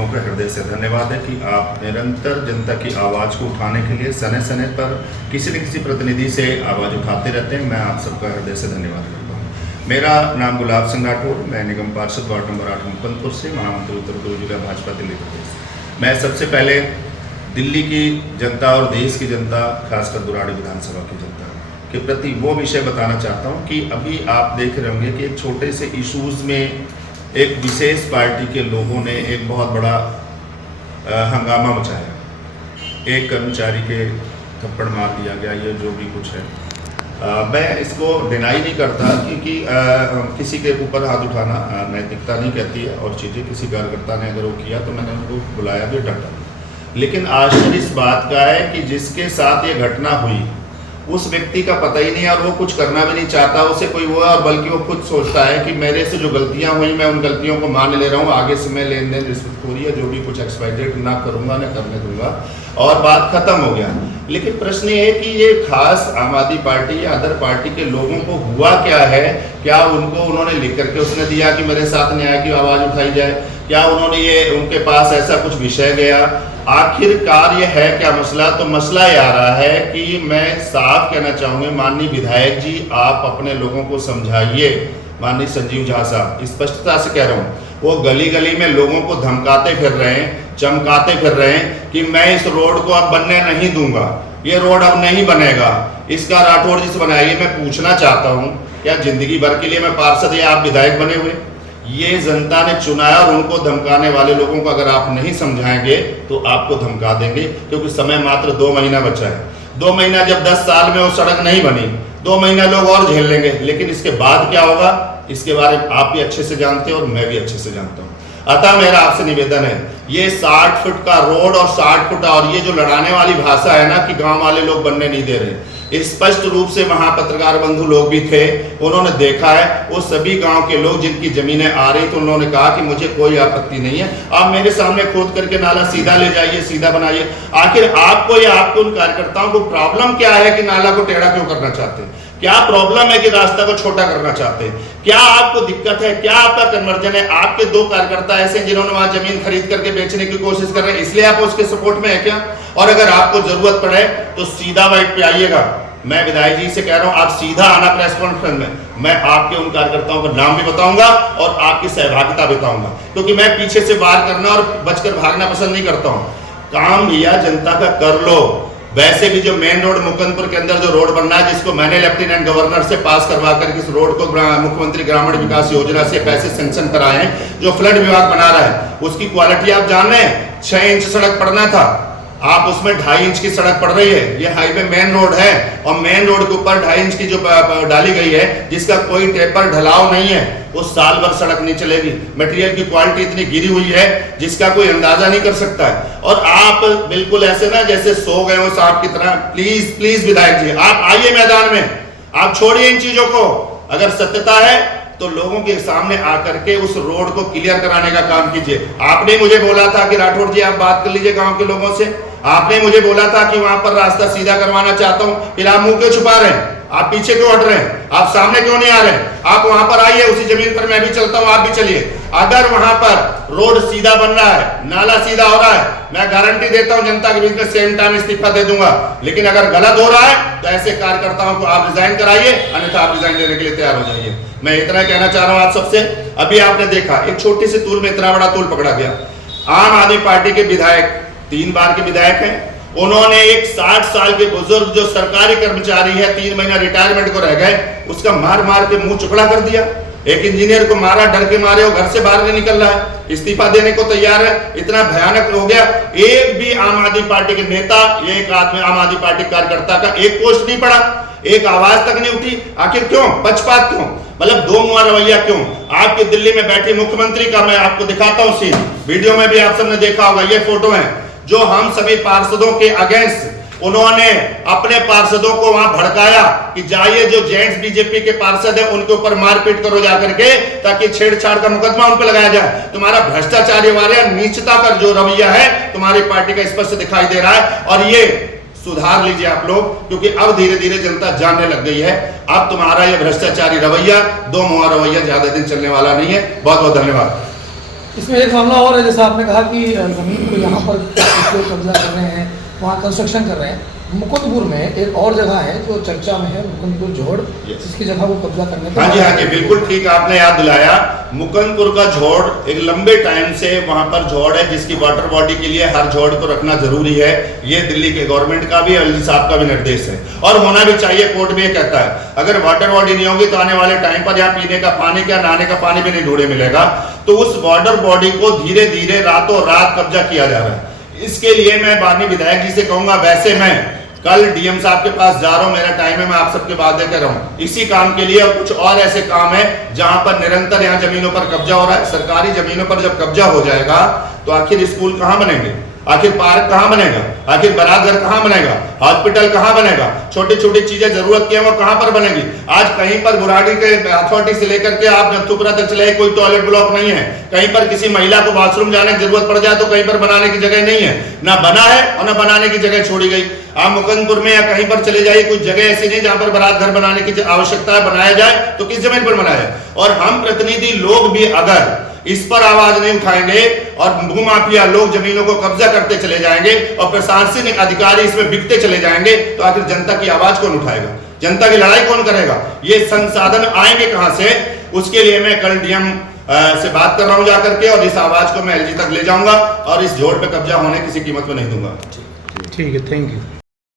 लोगों का हृदय से धन्यवाद है कि आप निरंतर जनता की आवाज़ को उठाने के लिए समय समय पर किसी न किसी प्रतिनिधि से आवाज़ उठाते रहते हैं। मैं आप सबका हृदय से धन्यवाद करता हूँ। मेरा नाम गुलाब सिंह राठौर, मैं निगम पार्षद वार्ड नंबर 8 मुकुंदपुर से, महामंत्री उत्तर पूर्व जिला भाजपा दिल्ली प्रदेश। मैं सबसे पहले दिल्ली की जनता और देश की जनता, खासकर बुराड़ी विधानसभा की जनता के प्रति वो विषय बताना चाहता हूँ कि अभी आप देख रहे होंगे कि एक छोटे से इश्यूज़ में एक विशेष पार्टी के लोगों ने एक बहुत बड़ा हंगामा मचाया। एक कर्मचारी के थप्पड़ मार दिया गया, ये जो भी कुछ है। मैं इसको डिनाई नहीं करता क्योंकि किसी के ऊपर हाथ उठाना नैतिकता नहीं कहती है, और चीज़ें किसी कार्यकर्ता ने अगर वो किया तो मैंने उनको बुलाया भी, डांटा। लेकिन आश्चर्य इस बात का है कि जिसके साथ ये घटना हुई उस व्यक्ति का पता ही नहीं है और वो कुछ करना भी नहीं चाहता उसे कोई हुआ, और बल्कि वो खुद सोचता है कि मेरे से जो गलतियां हुई मैं उन गलतियों को मान ले रहा हूँ, आगे से मैं लेन देन रिश्वतखोरी है जो भी कुछ एक्सपाइटेड ना करूँगा, ना करने दूंगा, और बात खत्म हो गया। लेकिन प्रश्न ये है कि ये खास आम आदमी पार्टी या अदर पार्टी के लोगों को हुआ क्या है? क्या उनको उन्होंने लिख करके उसने दिया कि मेरे साथ न्याय की आवाज़ उठाई जाए? क्या उन्होंने ये उनके पास ऐसा कुछ विषय गया? आखिरकार ये है क्या मसला? तो मसला ये आ रहा है कि मैं साफ कहना चाहूँगा, माननीय विधायक जी आप अपने लोगों को समझाइए। माननीय संजीव झा साहब, स्पष्टता से कह रहा हूँ, वो गली गली में लोगों को धमकाते फिर रहे हैं, चमकाते फिर रहे हैं कि मैं इस रोड को अब बनने नहीं दूंगा, ये रोड अब नहीं बनेगा, इसका राठौर जी से बनाइए। मैं पूछना चाहता हूँ, क्या जिंदगी भर के लिए मैं पार्षद या आप विधायक बने हुए? ये जनता ने चुनाया और उनको धमकाने वाले लोगों को अगर आप नहीं समझाएंगे तो आपको धमका देंगे, क्योंकि समय मात्र 2 महीना बचा है। 2 महीना जब 10 साल में वो सड़क नहीं बनी, 2 महीना लोग और झेल लेंगे, लेकिन इसके बाद क्या होगा इसके बारे में आप भी अच्छे से जानते हो और मैं भी अच्छे से जानता हूँ। अतः मेरा आपसे निवेदन है, ये 60 फुट का रोड और 60 फुट, और ये जो लड़ाने वाली भाषा है ना कि गांव वाले लोग बनने नहीं दे रहे, स्पष्ट रूप से वहां पत्रकार बंधु लोग भी थे, उन्होंने देखा है। वो सभी गांव के लोग जिनकी जमीनें आ रही तो उन्होंने कहा कि मुझे कोई आपत्ति नहीं है, आप मेरे सामने खोद करके नाला सीधा ले जाइए, सीधा बनाइए। आखिर आपको या आपके उन कार्यकर्ताओं को प्रॉब्लम क्या है कि नाला को टेढ़ा क्यों करना चाहते हैं? क्या प्रॉब्लम है कि रास्ता को छोटा करना चाहते हैं? क्या आपको दिक्कत है? क्या आपका कन्वर्जन है? आपके 2 कार्यकर्ता ऐसे हैं जिन्होंने वहां जमीन खरीद करके बेचने की कोशिश कर रहे हैं, इसलिए आप उसके सपोर्ट में है क्या? और अगर आपको जरूरत पड़े तो सीधा वाइट पे आइएगा। मैं विधायक जी से कह रहा हूं, आप सीधा आना प्रेस कॉन्फ्रेंस में, मैं आपके उन कार्यकर्ताओं का नाम भी बताऊंगा और आपकी सहभागिता बताऊंगा, क्योंकि मैं पीछे से वार करना और बचकर भागना पसंद नहीं करता हूं। काम भैया जनता का कर लो। वैसे भी जो मेन रोड मुकुंदपुर के अंदर जो रोड बनना है, जिसको मैंने लेफ्टिनेंट गवर्नर से पास करवा कर इस रोड को मुख्यमंत्री ग्रामीण विकास योजना से पैसे सैंक्शन कराए हैं, जो फ्लड विभाग बना रहा है, उसकी क्वालिटी आप जान रहे हैं। 6 इंच सड़क पड़ना था, आप उसमें 2.5 इंच की सड़क पड़ रही है। ये हाईवे मेन रोड है और मेन रोड के ऊपर 2.5 इंच की जो डाली गई है, जिसका कोई टेपर ढलाव नहीं है, वो साल भर सड़क नहीं चलेगी। मटेरियल की क्वालिटी इतनी गिरी हुई है जिसका कोई अंदाजा नहीं कर सकता है। और आप बिल्कुल ऐसे ना जैसे सो गए हो सांप की तरह। प्लीज प्लीज विधायक जी आप आइए मैदान में, आप छोड़िए इन चीजों को। अगर सत्यता है तो लोगों के सामने आकर के उस रोड को क्लियर कराने का काम कीजिए। आपने मुझे बोला था कि राठौर जी आप बात कर लीजिए गांव के लोगों से, आपने मुझे बोला था कि वहां पर रास्ता सीधा करवाना चाहता हूं, फिर आप मुंह क्यों छुपा रहे हैं? आप पीछे क्यों हट रहे हैं? आप सामने क्यों नहीं आ रहे हैं? आप वहां पर आइए, उसी जमीन पर मैं भी चलता हूं, आप भी चलिए। अगर वहां पर रोड सीधा बन रहा है, नाला सीधा हो रहा है, मैं गारंटी देता हूं जनता के बीच में सेम टाइम इस्तीफा दे दूंगा। लेकिन अगर गलत हो रहा है तो ऐसे कार्यकर्ताओं को आप रिजाइन कराइए, अन्यथा आप रिजाइन लेने के लिए तैयार हो जाइए। मैं इतना कहना चाह रहा हूं आप सबसे। अभी आपने देखा एक छोटी सी तूल में इतना बड़ा तूल पकड़ा गया। आम आदमी पार्टी के विधायक 3 बार के विधायक हैं, उन्होंने एक 60 साल के बुजुर्ग जो सरकारी कर्मचारी है, 3 महीना रिटायरमेंट को रह गए, उसका मार मार के मुंह चुकड़ा कर दिया। एक इंजीनियर को मारा, डर के मारे वो घर से बाहर नहीं निकल रहा है, इस्तीफा देने को तैयार है। इतना भयानक हो गया। एक भी आम आदमी पार्टी के नेता, एक आदमी आम आदमी पार्टी कार्यकर्ता का एक पोस्ट नहीं पड़ा, एक आवाज तक नहीं उठी। आखिर क्यों? पक्षपात क्यों? मतलब 2 मुहा रवैया क्यों? आपके दिल्ली में बैठे मुख्यमंत्री का मैं आपको दिखाता हूं सीन, वीडियो में भी आप सबने देखा होगा, ये फोटो है जो हम सभी पार्षदों के अगेंस्ट उन्होंने अपने पार्षदों को वहां भड़काया कि जाइए जो जेंट्स बीजेपी के पार्षद है उनके ऊपर मारपीट करो जाकर के, ताकि छेड़छाड़ का मुकदमा उन पर लगाया जाए। तुम्हारा भ्रष्टाचारी वाले नीचता का जो रवैया है तुम्हारी पार्टी का स्पष्ट दिखाई दे रहा है, और ये सुधार लीजिए आप लोग, क्योंकि अब धीरे धीरे जनता जानने लग गई है। अब तुम्हारा ये भ्रष्टाचारी रवैया, 2 मुहा रवैया ज्यादा दिन चलने वाला नहीं है। बहुत बहुत धन्यवाद। इसमें एक मामला और है, जैसा आपने कहा कि ज़मीन को यहाँ पर कुछ लोग कब्जा कर रहे हैं, वहाँ कंस्ट्रक्शन कर रहे हैं। मुकुंदपुर में एक और जगह है जो चर्चा में है, मुकुंदपुर जोड़, जिसकी जगह वो कब्जा करने हाँ जी, बिल्कुल ठीक आपने याद दिलाया। मुकुंदपुर का झोड़ एक लंबे टाइम से वहां पर झोड़ है, जिसकी वाटर बॉडी के लिए हर झोड़ को रखना जरूरी है। ये दिल्ली के गवर्नमेंट का भी, एलजी साहब का भी निर्देश है और होना भी चाहिए। कोर्ट भी ये कहता है अगर वाटर बॉडी नहीं होगी तो आने वाले टाइम पर यहाँ पीने का पानी क्या नहाने का पानी भी नहीं ढूंढे मिलेगा। तो उस वाटर बॉडी को धीरे धीरे रातों रात कब्जा किया जा रहा है। इसके लिए मैं बानी विधायक जी से कहूंगा, वैसे मैं कल डीएम साहब के पास जा रहा हूं, मेरा टाइम है, मैं आप सबके बातें कर रहा हूं इसी काम के लिए। और कुछ और ऐसे काम है जहां पर निरंतर यहाँ जमीनों पर कब्जा हो रहा है। सरकारी जमीनों पर जब कब्जा हो जाएगा तो आखिर स्कूल कहां बनेंगे, आखिर पार्क कहां बनेगा, आखिर बारात घर कहां बनेगा, हॉस्पिटल कहां बनेगा, छोटी छोटी चीजें जरूरत की है वो कहां पर बनेगी। आज कहीं पर बुराड़ी के अथॉरिटी से लेकर के आप नथुपुरा तक चले, कोई टॉयलेट ब्लॉक नहीं है। कहीं पर किसी महिला को वॉशरूम जाने की जरूरत पड़ जाए तो कहीं पर बनाने की जगह नहीं है, ना बना है और ना बनाने की जगह छोड़ी गई। आप मुकुंदपुर में या कहीं पर चले जाइए, कुछ जगह ऐसी नहीं जहां पर बारात घर बनाने की आवश्यकता है, बनाया जाए तो किस जमीन पर बनाया जाए। और हम प्रतिनिधि लोग भी अगर इस पर आवाज नहीं उठाएंगे और भूमाफिया लोग जमीनों को कब्जा करते चले जाएंगे और प्रशासनिक अधिकारी इसमें बिकते चले जाएंगे तो आखिर जनता की आवाज कौन उठाएगा, जनता की लड़ाई कौन करेगा, ये संसाधन आएंगे कहां से। उसके लिए मैं कल डीएम से बात कर रहा हूं जाकर के और इस आवाज को मैं एलजी तक ले जाऊंगा और इस जोड़ पे कब्जा होने किसी कीमत में नहीं दूंगा। ठीक है, थैंक यू।